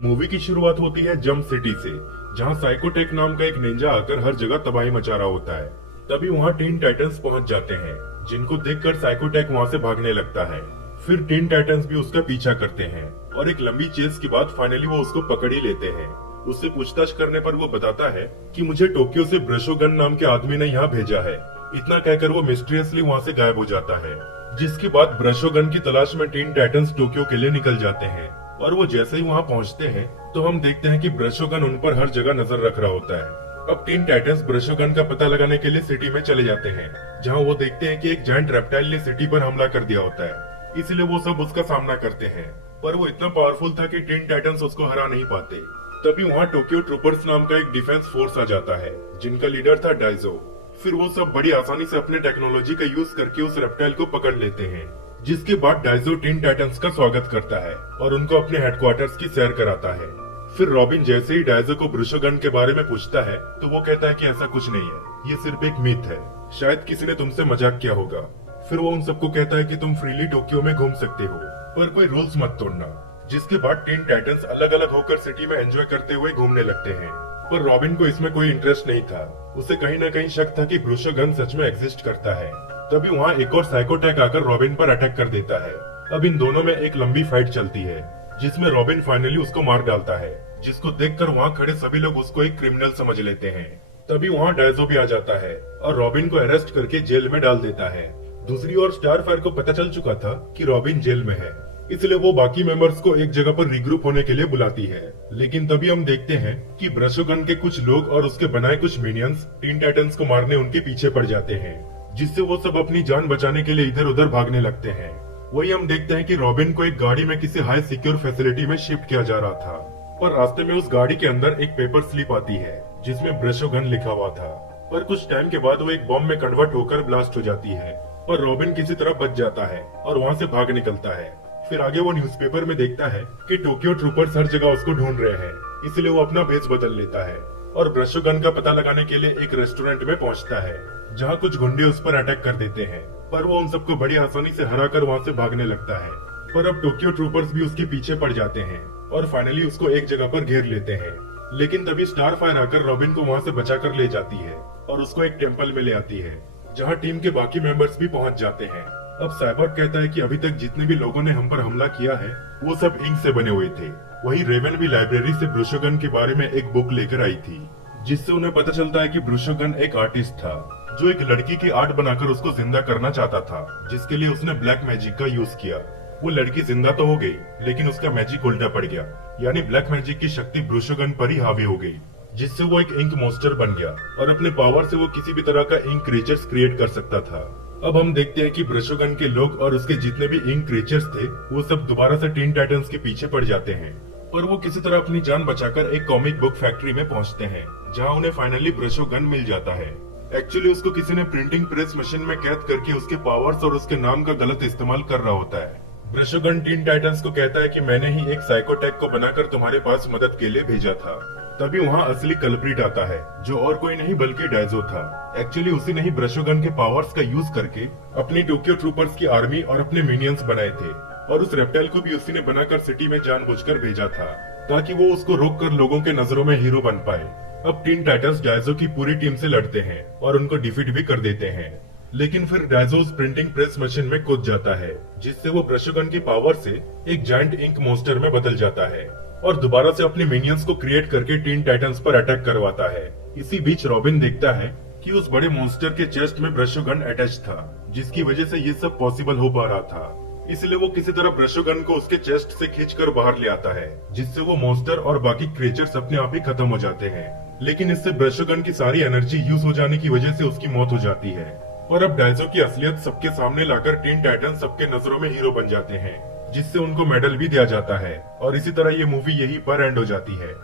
Movie की शुरुआत होती है जंप सिटी से, जहां साइकोटेक नाम का एक निंजा आकर हर जगह तबाही मचा रहा होता है। तभी वहां टीन टाइटंस पहुंच जाते हैं, जिनको देखकर साइकोटेक वहां से भागने लगता है। फिर टीन टाइटंस भी उसका पीछा करते हैं और एक लंबी चेस के बाद फाइनली वो उसको पकड़ ही लेते हैं। उससे पूछताछ करने पर वो बताता है कि मुझे टोक्यो से ब्रशोगन नाम के आदमी ने यहाँ भेजा है। इतना कहकर वो मिस्टीरियसली वहाँ से गायब हो जाता है, जिसके बाद ब्रशोगन की तलाश में टीन टाइटंस टोक्यो के लिए निकल जाते हैं। और वो जैसे ही वहाँ पहुँचते हैं तो हम देखते हैं कि ब्रशोगन उन पर हर जगह नजर रख रहा होता है। अब टीन टाइटंस ब्रशोगन का पता लगाने के लिए सिटी में चले जाते हैं, जहाँ वो देखते हैं कि एक जायंट रेप्टाइल ने सिटी पर हमला कर दिया होता है। इसलिए वो सब उसका सामना करते हैं, पर वो इतना पावरफुल था कि टीन टाइटंस उसको हरा नहीं पाते। तभी वहाँ टोक्यो ट्रूपर्स नाम का एक डिफेंस फोर्स आ जाता है, जिनका लीडर था डाइजो। फिर वो सब बड़ी आसानी से अपने टेक्नोलॉजी का यूज करके उस रेप्टाइल को पकड़ लेते हैं, जिसके बाद डाइजो टीन टाइटंस का स्वागत करता है और उनको अपने हेडक्वार्टर्स की सैर कराता है। फिर रॉबिन जैसे ही डाइजो को ब्रुशोगन के बारे में पूछता है तो वो कहता है कि ऐसा कुछ नहीं है, ये सिर्फ एक मिथ है, शायद किसी ने तुमसे मजाक किया होगा। फिर वो उन सबको कहता है कि तुम फ्रीली टोक्यो में घूम सकते हो, पर कोई रूल्स मत तोड़ना। जिसके बाद टीन टाइटंस अलग अलग होकर सिटी में एंजॉय करते हुए घूमने लगते हैं। पर रॉबिन को इसमें कोई इंटरेस्ट नहीं था, उसे कहीं न कहीं शक था कि ब्रुशोगन सच में एग्जिस्ट करता है। तभी वहाँ एक और साइकोटेक आकर रॉबिन पर अटैक कर देता है। अब इन दोनों में एक लंबी फाइट चलती है, जिसमें रॉबिन फाइनली उसको मार डालता है, जिसको देखकर वहाँ खड़े सभी लोग उसको एक क्रिमिनल समझ लेते हैं। तभी वहाँ डाइजो भी आ जाता है और रॉबिन को अरेस्ट करके जेल में डाल देता है। दूसरी ओर स्टारफायर को पता चल चुका था कि रॉबिन जेल में है, इसलिए वो बाकी मेंबर्स को एक जगह पर रिग्रुप होने के लिए बुलाती है। लेकिन तभी हम देखते हैं कि ब्रशोगन के कुछ लोग और उसके बनाए कुछ मिनियंस टीन टाइटंस को मारने उनके पीछे पड़ जाते हैं, जिससे वो सब अपनी जान बचाने के लिए इधर उधर भागने लगते हैं। वही हम देखते हैं कि रॉबिन को एक गाड़ी में किसी हाई सिक्योर फैसिलिटी में शिफ्ट किया जा रहा था, पर रास्ते में उस गाड़ी के अंदर एक पेपर स्लिप आती है जिसमें ब्रशोगन लिखा हुआ था। पर कुछ टाइम के बाद वो एक बॉम्ब में कन्वर्ट होकर ब्लास्ट हो जाती है, पर रॉबिन किसी तरह बच जाता है और वहाँ से भाग निकलता है। फिर आगे वो न्यूज़पेपर में देखता है कि टोक्यो ट्रूपर्स हर जगह उसको ढूंढ रहे हैं, इसलिए वो अपना भेष बदल लेता है और ब्रशोगन का पता लगाने के लिए एक रेस्टोरेंट में पहुंचता है, जहां कुछ गुंडे उस पर अटैक कर देते हैं। पर वो उन सबको बड़ी आसानी से हराकर वहां से भागने लगता है। पर अब टोक्यो ट्रूपर्स भी उसके पीछे पड़ जाते हैं और फाइनली उसको एक जगह पर घेर लेते हैं। लेकिन तभी स्टारफायर आकर रॉबिन को वहां से बचाकर ले जाती है और उसको एक टेम्पल में ले आती है, जहाँ टीम के बाकी मेंबर्स भी पहुंच जाते हैं। अब साइबर्ग कहता है कि अभी तक जितने भी लोगों ने हम पर हमला किया है वो सब इंक से बने हुए थे। वही रेवन भी लाइब्रेरी से ब्रुशोगन के बारे में एक बुक लेकर आई थी, जिससे उन्हें पता चलता है कि ब्रुशोगन एक आर्टिस्ट था जो एक लड़की की आर्ट बनाकर उसको जिंदा करना चाहता था, जिसके लिए उसने ब्लैक मैजिक का यूज किया। वो लड़की जिंदा तो हो गई, लेकिन उसका मैजिक उल्टा पड़ गया, यानी ब्लैक मैजिक की शक्ति ब्रुशोगन पर ही हावी हो गई, जिससे वो एक इंक मॉन्स्टर बन गया और अपने पावर से वो किसी भी तरह का इंक क्रिएचर्स क्रिएट कर सकता था। अब हम देखते हैं कि ब्रशोगन के लोग और उसके जितने भी इंक क्रिएचर्स थे वो सब दोबारा से टीन टाइटंस के पीछे पड़ जाते हैं, पर वो किसी तरह अपनी जान बचाकर एक कॉमिक बुक फैक्ट्री में पहुंचते हैं, जहां उन्हें फाइनली ब्रशोगन मिल जाता है। एक्चुअली उसको किसी ने प्रिंटिंग प्रेस मशीन में कैद करके उसके पावर्स और उसके नाम का गलत इस्तेमाल कर रहा होता है। ब्रशोगन टीन टाइटंस को कहता है कि मैंने ही एक साइकोटेक को बनाकर तुम्हारे पास मदद के लिए भेजा था। तभी वहाँ असली कल्प्रिट आता है, जो और कोई नहीं बल्कि डाइजो था। एक्चुअली उसी ने ही ब्रशोगन के पावर्स का यूज करके अपनी टोक्यो ट्रूपर्स की आर्मी और अपने मिनियंस बनाए थे, और उस रेप्टाइल को भी उसी ने बनाकर सिटी में जानबूझकर भेजा था, ताकि वो उसको रोककर लोगों के नजरों में हीरो बन पाए। अब टीन टाइटंस डाइजो की पूरी टीम से लड़ते हैं और उनको डिफीट भी कर देते हैं। लेकिन फिर डाइजो उस प्रिंटिंग प्रेस मशीन में कूद जाता है, जिससे वो ब्रशोगन की पावर से एक जायंट इंक मॉन्स्टर में बदल जाता है और दोबारा से अपने मिनियंस को क्रिएट करके टीन टाइटंस पर अटैक करवाता है। इसी बीच रॉबिन देखता है कि उस बड़े मॉन्स्टर के चेस्ट में ब्रशोगन अटैच था, जिसकी वजह से ये सब पॉसिबल हो पा रहा था। इसलिए वो किसी तरह ब्रशोगन को उसके चेस्ट से खींचकर बाहर ले आता है, जिससे वो मॉन्स्टर और बाकी क्रिएचर्स अपने आप ही खत्म हो जाते हैं। लेकिन इससे ब्रशोगन की सारी एनर्जी यूज हो जाने की वजह से उसकी मौत हो जाती है। और अब डाइजो की असलियत सबके सामने लाकर टीन टाइटन सबके नजरों में हीरो बन जाते हैं, जिससे उनको मेडल भी दिया जाता है। और इसी तरह ये मूवी यही पर एंड हो जाती है।